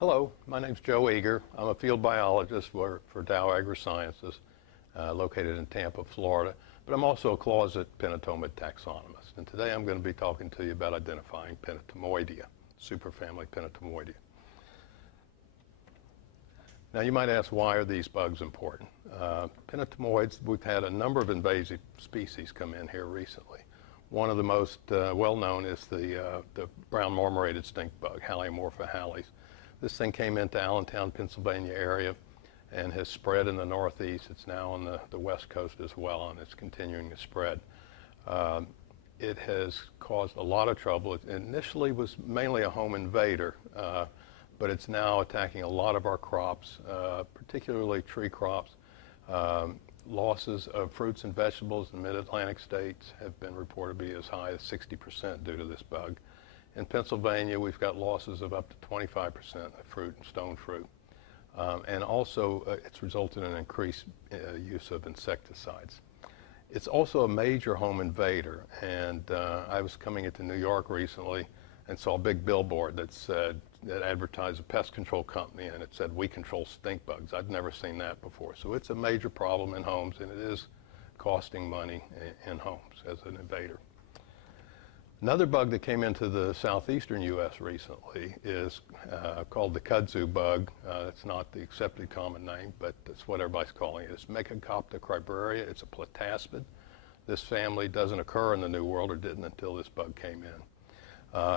Hello, my name's Joe Eager. I'm a field biologist for Dow AgriSciences, located in Tampa, Florida, but I'm also a closet Pentatomoid taxonomist. And today I'm going to be talking to you about identifying Pentatomoidea, superfamily Pentatomoidea. Now you might ask, why are these bugs important? Pentatomoids, we've had a number of invasive species come in here recently. One of the most well-known is the brown marmorated stink bug, Haliomorpha halis. This thing came into Allentown, Pennsylvania area and has spread in the northeast. It's now on the west coast as well, and it's continuing to spread. It has caused a lot of trouble. It initially was mainly a home invader, but it's now attacking a lot of our crops, particularly tree crops. Losses of fruits and vegetables in the mid-Atlantic states have been reported to be as high as 60% due to this bug. In Pennsylvania, we've got losses of up to 25% of fruit and stone fruit. And also, it's resulted in increased use of insecticides. It's also a major home invader. And I was coming into New York recently and saw a big billboard that advertised a pest control company, and it said, "We control stink bugs." I'd never seen that before. So it's a major problem in homes, and it is costing money in homes as an invader. Another bug that came into the southeastern U.S. recently is called the Kudzu bug. It's not the accepted common name, but that's what everybody's calling it. It's Mecacopta cribraria. It's a plataspid. This family doesn't occur in the New World, or didn't until this bug came in.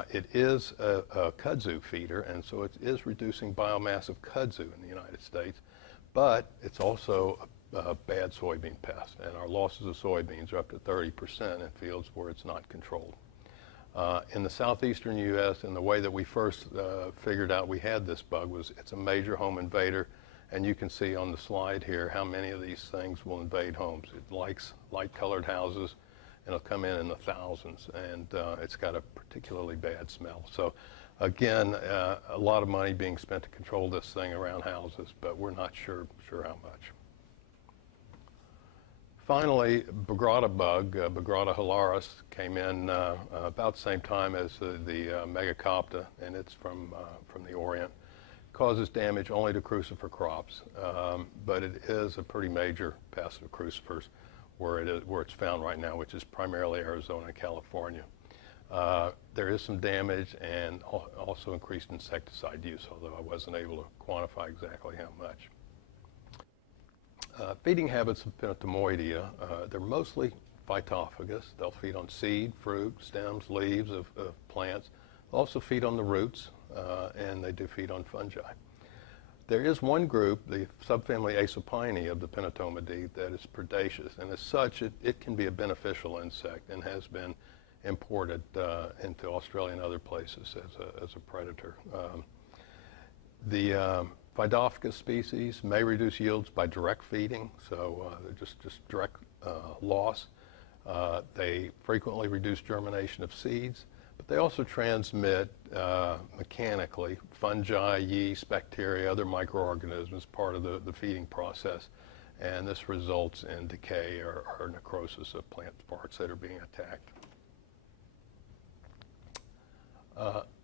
It is a kudzu feeder, and so it is reducing biomass of kudzu in the United States, but it's also a bad soybean pest, and our losses of soybeans are up to 30% in fields where it's not controlled. In the southeastern U.S., and the way that we first figured out we had this bug was it's a major home invader, and you can see on the slide here how many of these things will invade homes. It likes light-colored houses, and it'll come in the thousands, and it's got a particularly bad smell. So again, a lot of money being spent to control this thing around houses, but we're not sure how much. Finally, Bagrata bug, Bagrata hilaris, came in about the same time as the Megacopta, and it's from the Orient. Causes damage only to crucifer crops, but it is a pretty major pest of crucifers where it's found right now, which is primarily Arizona and California. There is some damage and also increased insecticide use, although I wasn't able to quantify exactly how much. Feeding habits of Pentatomoidea, they're mostly phytophagous. They'll feed on seed, fruit, stems, leaves of plants. They'll also feed on the roots, and they do feed on fungi. There is one group, the subfamily Acipine of the Pentatomoidea, that is predaceous, and as such, it can be a beneficial insect and has been imported into Australia and other places as a predator. The phytophagous species may reduce yields by direct feeding, so just direct loss. They frequently reduce germination of seeds, but they also transmit mechanically fungi, yeast, bacteria, other microorganisms, part of the feeding process, and this results in decay or necrosis of plant parts that are being attacked.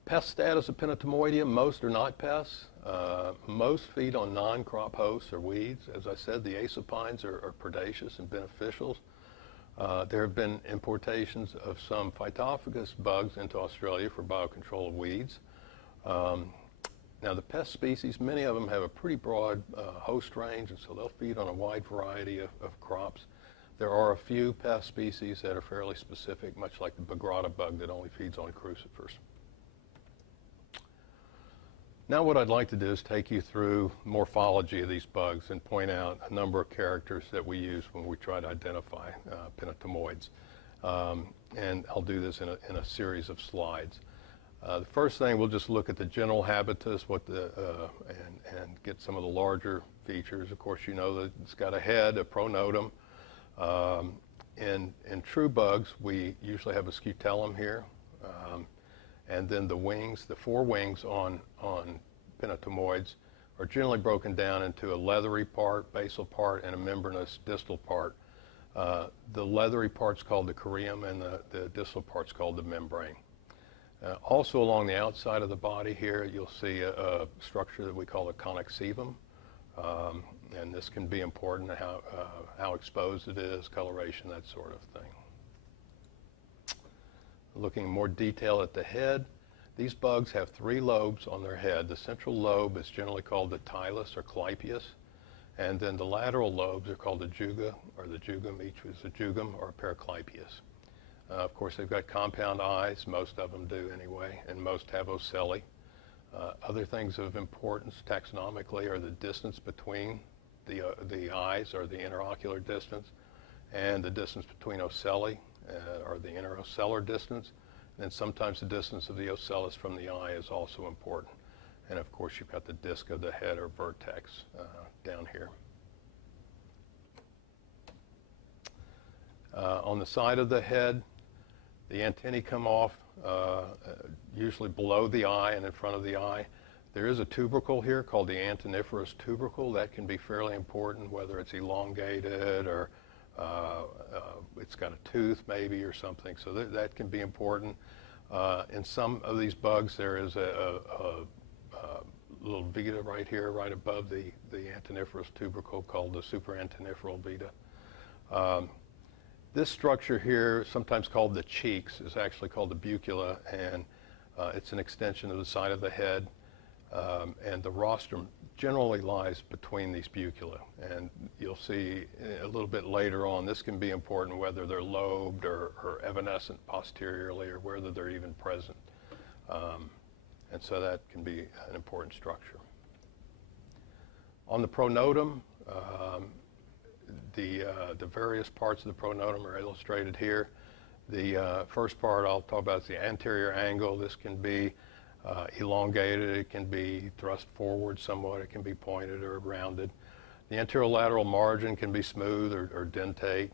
Pest status of Pentatomoidea: most are not pests. Most feed on non-crop hosts or weeds. As I said, the acipines are predaceous and beneficials. There have been importations of some phytophagous bugs into Australia for biocontrol of weeds. Now the pest species, many of them have a pretty broad host range, and so they'll feed on a wide variety of crops. There are a few pest species that are fairly specific, much like the Bagrata bug that only feeds on crucifers. Now what I'd like to do is take you through morphology of these bugs and point out a number of characters that we use when we try to identify Pentatomoids. And I'll do this in a series of slides. The first thing, we'll just look at the general habitus, and get some of the larger features. Of course, you know that it's got a head, a pronotum. In true bugs, we usually have a scutellum here. And then the wings, the four wings on Pentatomoids, are generally broken down into a leathery part, basal part, and a membranous distal part. The leathery part's called the corium, and the distal part's called the membrane. Also along the outside of the body here, you'll see a structure that we call a connexivum. And this can be important, how exposed it is, coloration, that sort of thing. Looking in more detail at the head, these bugs have 3 lobes on their head. The central lobe is generally called the tilus or clypeus, and then the lateral lobes are called the juga or the jugum, each is a jugum or a paraclypeus. Of course, they've got compound eyes, most of them do anyway, and most have ocelli. Other things of importance taxonomically are the distance between the eyes, or the interocular distance, and the distance between ocelli, or the interocellular distance. And sometimes the distance of the ocellus from the eye is also important. And of course, you've got the disc of the head, or vertex, down here. On the side of the head, the antennae come off usually below the eye and in front of the eye. There is a tubercle here called the anteniferous tubercle. That can be fairly important, whether it's elongated or it's got a tooth maybe or something. So that can be important. In some of these bugs, there is a little vita right here, right above the anteniferous tubercle, called the superanteniferal vita. This structure here, sometimes called the cheeks, is actually called the buccula, and it's an extension of the side of the head. And the rostrum generally lies between these buccula. And you'll see a little bit later on, this can be important, whether they're lobed or evanescent posteriorly, or whether they're even present. And so that can be an important structure. On the pronotum, the various parts of the pronotum are illustrated here. The first part I'll talk about is the anterior angle. This can be elongated, it can be thrust forward somewhat, it can be pointed or rounded. The anterolateral margin can be smooth or dentate,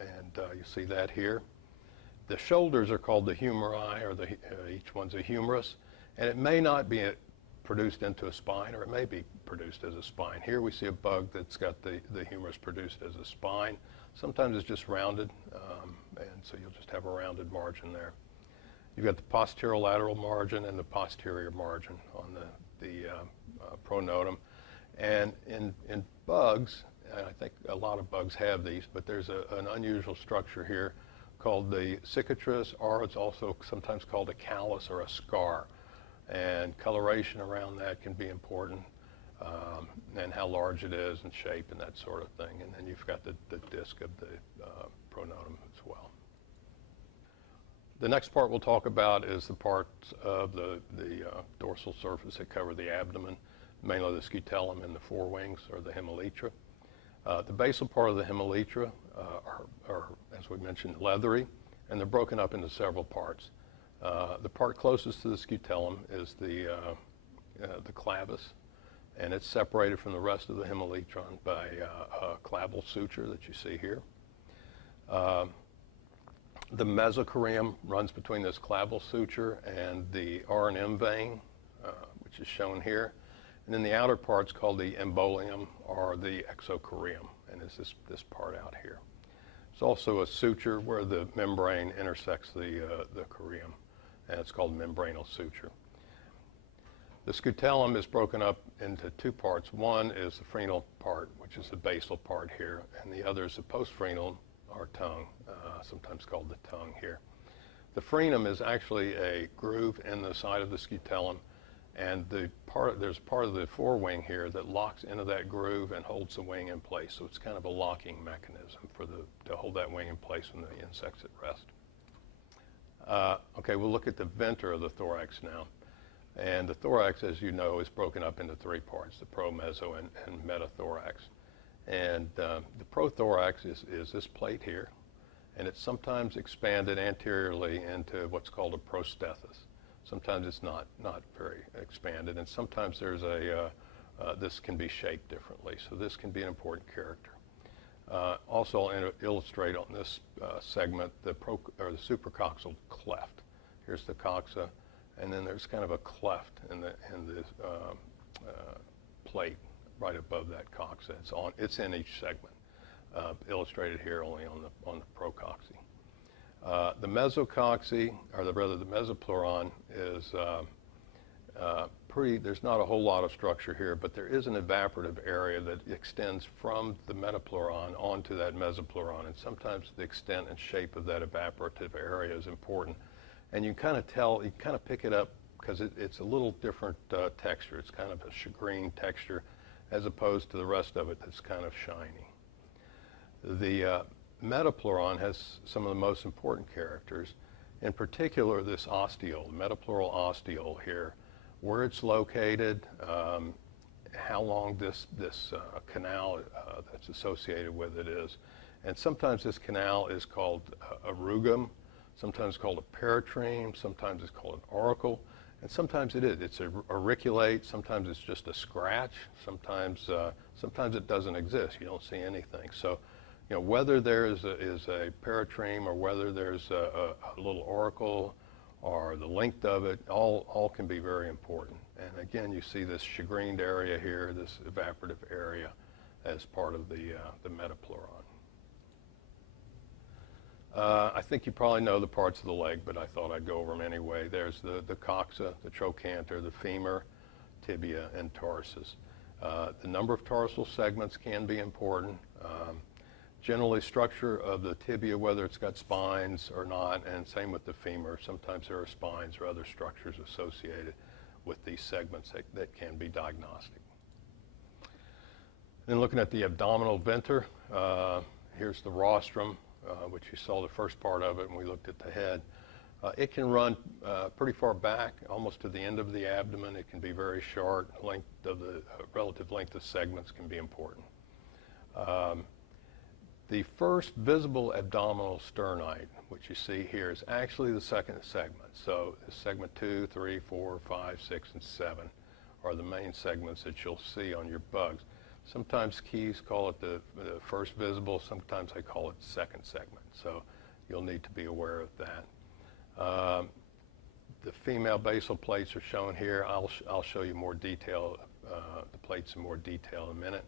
and you see that here. The shoulders are called the humeri, or each one's a humerus, and it may not be produced into a spine, or it may be produced as a spine. Here we see a bug that's got the humerus produced as a spine. Sometimes it's just rounded, and so you'll just have a rounded margin there. You've got the posterolateral margin and the posterior margin on the pronotum. And in bugs, and I think a lot of bugs have these, but there's an unusual structure here called the cicatrice, or it's also sometimes called a callus or a scar. And coloration around that can be important, and how large it is and shape and that sort of thing. And then you've got the disc of the pronotum as well. The next part we'll talk about is the parts of the dorsal surface that cover the abdomen, mainly the scutellum and the forewings, or the hemelytra. The basal part of the hemelytra are, as we mentioned, leathery, and they're broken up into several parts. The part closest to the scutellum is the clavus, and it's separated from the rest of the hemelytron by a claval suture that you see here. The mesochorium runs between this claval suture and the R&M vein, which is shown here. And then the outer part's called the embolium, or the exochorium, and it's this part out here. It's also a suture where the membrane intersects the chorium, and it's called membranal suture. The scutellum is broken up into 2 parts. One is the frenal part, which is the basal part here, and the other is the postfrenal, or tongue, sometimes called the tongue here. The frenum is actually a groove in the side of the scutellum, and there's part of the forewing here that locks into that groove and holds the wing in place. So it's kind of a locking mechanism to hold that wing in place when the insect's at rest. Okay, we'll look at the venter of the thorax now. And the thorax, as you know, is broken up into 3 parts, the pro, meso, and metathorax. And the prothorax is this plate here, and it's sometimes expanded anteriorly into what's called a prostethus. Sometimes it's not very expanded, and sometimes there's this can be shaped differently. So this can be an important character. Also, I'll illustrate on this segment the supracoxal cleft. Here's the coxa, and then there's kind of a cleft in the plate right above that coxa. It's in each segment, illustrated here only on the procoxy. The mesocoxy, or rather the mesopleuron, is there's not a whole lot of structure here, but there is an evaporative area that extends from the metapleuron onto that mesopleuron, and sometimes the extent and shape of that evaporative area is important. And you kind of tell, you kind of pick it up because it's a little different texture. It's kind of a shagreen texture as opposed to the rest of it that's kind of shiny. The metapleuron has some of the most important characters, in particular this ostiole, the metapleural ostiole here, where it's located, how long this canal that's associated with it is. And sometimes this canal is called a rugum, sometimes called a peritreme, sometimes it's called an auricle, and sometimes it is. It's a auriculate, sometimes it's just a scratch, sometimes it doesn't exist. You don't see anything. So, you know, whether there is a peritreme or whether there's a little auricle or the length of it, all can be very important. And again, you see this shagreened area here, this evaporative area, as part of the metapleuron. I think you probably know the parts of the leg, but I thought I'd go over them anyway. There's the coxa, the trochanter, the femur, tibia, and tarsus. The number of tarsal segments can be important. Generally, structure of the tibia, whether it's got spines or not, and same with the femur. Sometimes there are spines or other structures associated with these segments that can be diagnostic. Then looking at the abdominal venter, here's the rostrum, which you saw the first part of it when we looked at the head. It can run pretty far back, almost to the end of the abdomen. It can be very short. Length of the relative length of segments can be important. The first visible abdominal sternite, which you see here, is actually the second segment. So segment 2, 3, 4, 5, 6, and 7 are the main segments that you'll see on your bugs. Sometimes keys call it the first visible, sometimes they call it the second segment. So you'll need to be aware of that. The female basal plates are shown here. I'll show you more detail, the plates in more detail in a minute.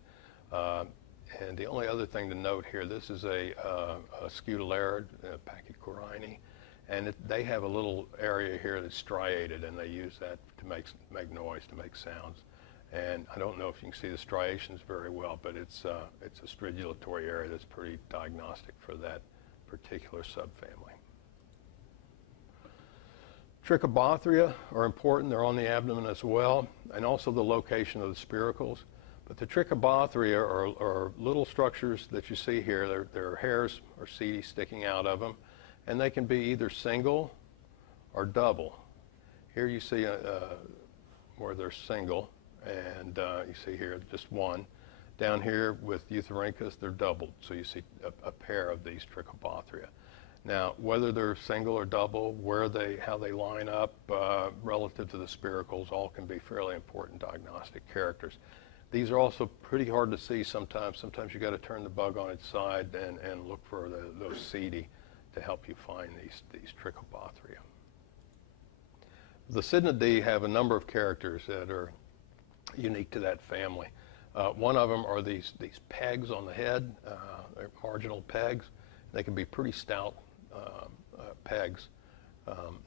And the only other thing to note here, this is a scutellariid, pachycorini, and they have a little area here that's striated, and they use that to make noise, to make sounds. And I don't know if you can see the striations very well, but it's a stridulatory area that's pretty diagnostic for that particular subfamily. Trichobothria are important. They're on the abdomen as well, and also the location of the spiracles. But the Trichobothria are little structures that you see here. Their hairs or setae sticking out of them, and they can be either single or double. Here you see where they're single, and you see here just one. Down here with Eutherynchus, they're doubled, so you see a pair of these Trichobothria. Now, whether they're single or double, how they line up relative to the spiracles, all can be fairly important diagnostic characters. These are also pretty hard to see sometimes. Sometimes you got to turn the bug on its side and look for those setae to help you find these Trichobothria. The Cydnidae have a number of characters that are unique to that family. One of them are these pegs on the head, they're marginal pegs. They can be pretty stout pegs,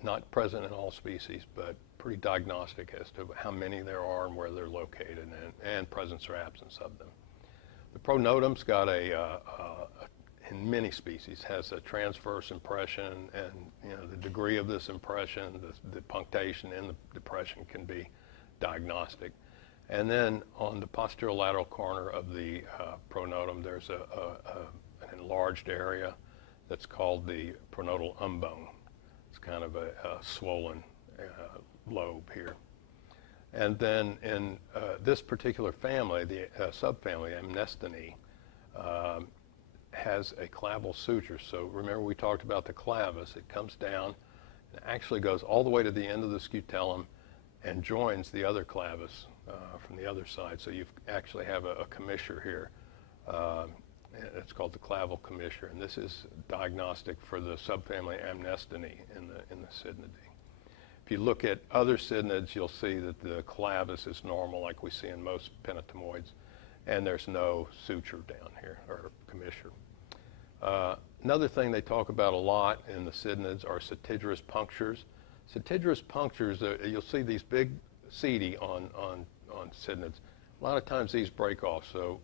not present in all species, but pretty diagnostic as to how many there are and where they're located, and presence or absence of them. The pronotum's got in many species, has a transverse impression, and the degree of this impression, the punctation in the depression can be diagnostic. And then on the posterolateral corner of the pronotum, there's an enlarged area that's called the pronotal umbone. It's kind of a swollen lobe here. And then in this particular family, the subfamily Amnestinae, has a claval suture. So remember we talked about the clavus. It comes down and actually goes all the way to the end of the scutellum and joins the other clavus from the other side. So you actually have a commissure here. It's called the claval commissure, and this is diagnostic for the subfamily Amnestinae in the Cydnidae. If you look at other cydnids, you'll see that the clavus is normal, like we see in most pentatomoids, and there's no suture down here, or commissure. Another thing they talk about a lot in the cydnids are centigerous punctures. Centigerous punctures, you'll see these big ceti on cydnids. A lot of times these break off, so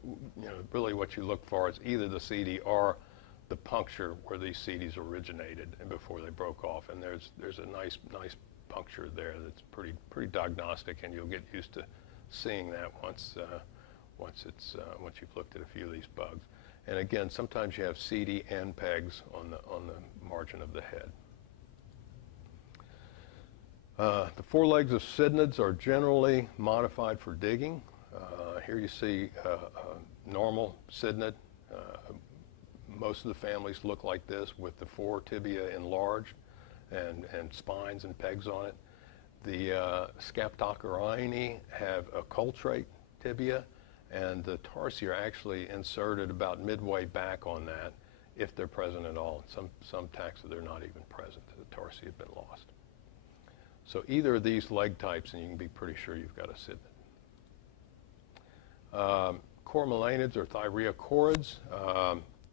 really what you look for is either the ceti or the puncture where these cetis originated and before they broke off. And there's a nice puncture there that's pretty diagnostic, and you'll get used to seeing that once you've looked at a few of these bugs. And again, sometimes you have ceti and pegs on the margin of the head. The forelegs of cydnids are generally modified for digging. Here you see a normal cydnid. Most of the families look like this with the foretibia enlarged and spines and pegs on it. The Scaptocoriini have a coltrate tibia, and the tarsi are actually inserted about midway back on that, if they're present at all. Some taxa, they're not even present. The tarsi have been lost. So either of these leg types, and you can be pretty sure you've got a cydnid. Cormolanids or thyreochorids,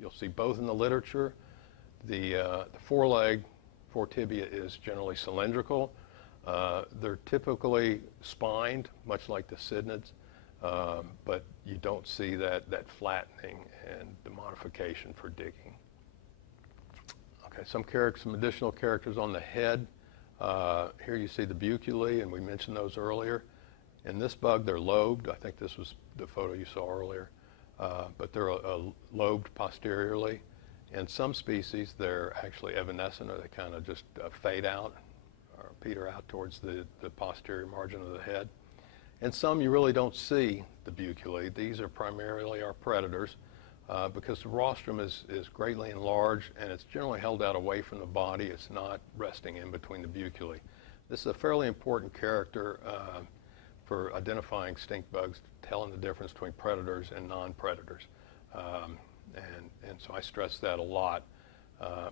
you'll see both in the literature. The foretibia is generally cylindrical. They're typically spined, much like the cydnids, but you don't see that flattening and the modification for digging. Okay, some additional characters on the head. Here you see the bucculae, and we mentioned those earlier. In this bug, they're lobed. I think this was the photo you saw earlier. But they're lobed posteriorly. In some species, they're actually evanescent, or they kind of just fade out or peter out towards the posterior margin of the head. And some you really don't see the bucculae. These are primarily our predators because the rostrum is greatly enlarged, and it's generally held out away from the body. It's not resting in between the bucculae. This is a fairly important character for identifying stink bugs, telling the difference between predators and non-predators. And so I stress that a lot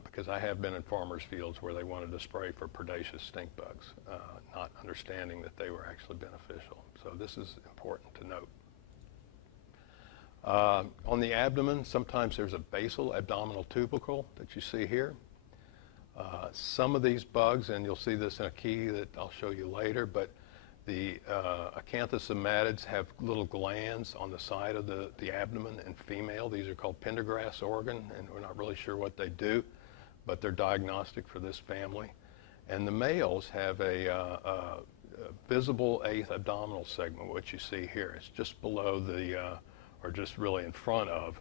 because I have been in farmers' fields where they wanted to spray for predaceous stink bugs, not understanding that they were actually beneficial. So this is important to note. On the abdomen, sometimes there's a basal abdominal tubercle that you see here. Some of these bugs, and you'll see this in a key that I'll show you later, but the acanthosomatids have little glands on the side of the abdomen in female. These are called pendergrass organ, and we're not really sure what they do, but they're diagnostic for this family. And the males have a visible eighth abdominal segment, which you see here. It's just below or just really in front of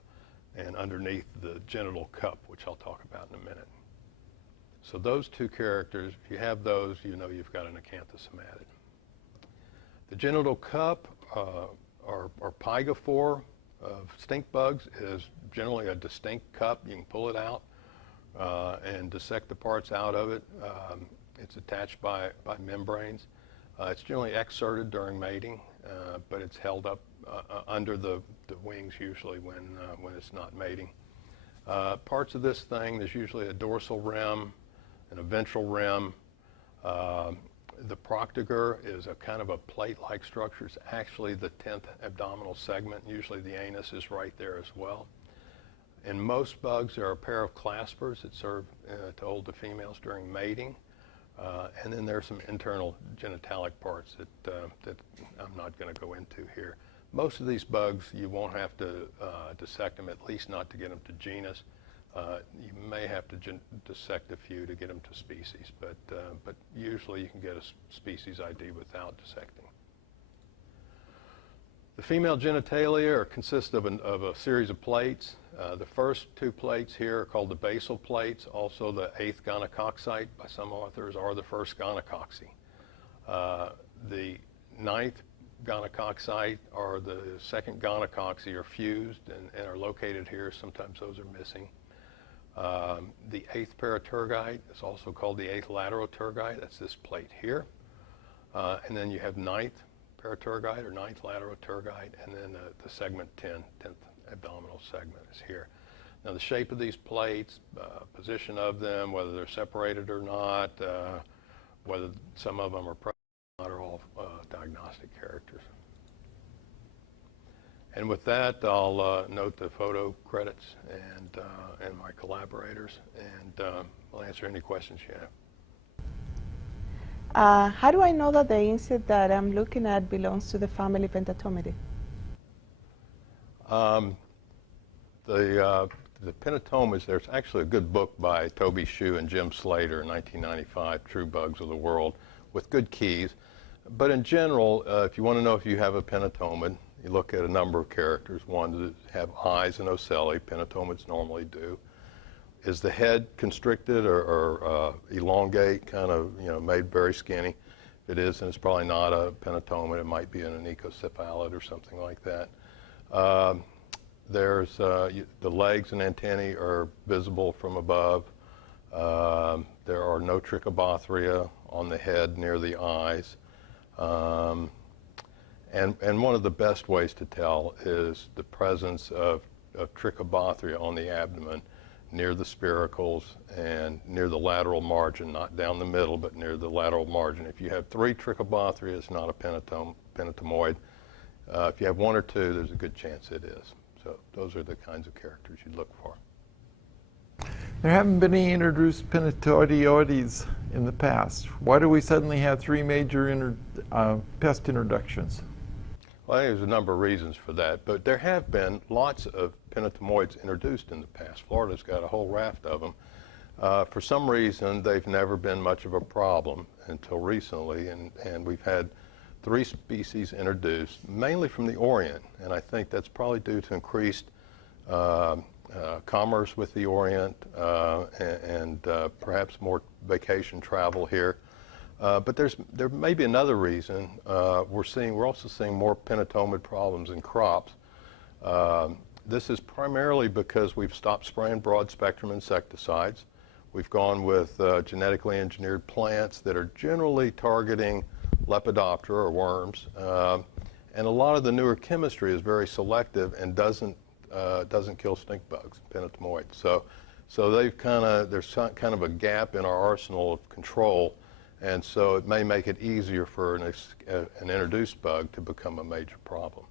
and underneath the genital cup, which I'll talk about in a minute. So those two characters, if you have those, you know you've got an acanthosomatid. The genital cup or pygophore of stink bugs is generally a distinct cup. You can pull it out and dissect the parts out of it. It's attached by membranes. It's generally exserted during mating, but it's held up under the wings usually when it's not mating. Parts of this thing, there's usually a dorsal rim and a ventral rim. The proctiger is a kind of a plate-like structure. It's actually the 10th abdominal segment. Usually the anus is right there as well. In most bugs, there are a pair of claspers that serve to hold the females during mating. And then there are some internal genitalic parts that I'm not going to go into here. Most of these bugs, you won't have to dissect them, at least not to get them to genus. You may have to dissect a few to get them to species, but usually you can get a species ID without dissecting. The female genitalia consist of a series of plates. The first two plates here are called the basal plates. Also the 8th gonococcite by some authors are the first gonococcyi. The 9th gonococcite or the 2nd gonococcyi are fused and are located here. Sometimes those are missing. The 8th paraturgite is also called the 8th lateroturgite. That's this plate here. And then you have 9th paraturgite or 9th lateroturgite, and then the segment 10th abdominal segment is here. Now the shape of these plates, position of them, whether they're separated or not, whether some of them are present or not, are all diagnostic characters. And with that, I'll note the photo credits and my collaborators, and I'll answer any questions you have. How do I know that the insect that I'm looking at belongs to the family Pentatomoidea? The Pentatomoids, there's actually a good book by Toby Shue and Jim Slater in 1995, True Bugs of the World, with good keys. But in general, if you want to know if you have a Pentatomoid, you look at a number of characters. One, does it have eyes and ocelli? Pentatomoids normally do. Is the head constricted or elongate, kind of, made very skinny? If it is, then it's probably not a Pentatomoid. It might be an ecocephalid or something like that. There's the legs and antennae are visible from above. There are no Trichobothria on the head near the eyes. And one of the best ways to tell is the presence of Trichobothria on the abdomen near the spiracles and near the lateral margin, not down the middle, but near the lateral margin. If you have 3 Trichobothria, it's not a Pentatomoid. If you have 1 or 2, there's a good chance it is. So those are the kinds of characters you'd look for. There haven't been any introduced Pentatomoides in the past. Why do we suddenly have 3 major pest introductions? Well, I think there's a number of reasons for that, but there have been lots of Pentatomoids introduced in the past. Florida's got a whole raft of them. For some reason, they've never been much of a problem until recently, and we've had 3 species introduced, mainly from the Orient, and I think that's probably due to increased commerce with the Orient and perhaps more vacation travel here. But there may be another reason. We're also seeing more Pentatomoid problems in crops. This is primarily because we've stopped spraying broad-spectrum insecticides. We've gone with genetically engineered plants that are generally targeting Lepidoptera or worms, and a lot of the newer chemistry is very selective and doesn't kill stink bugs, Pentatomoids. So there's kind of a gap in our arsenal of control, and so it may make it easier for an introduced bug to become a major problem.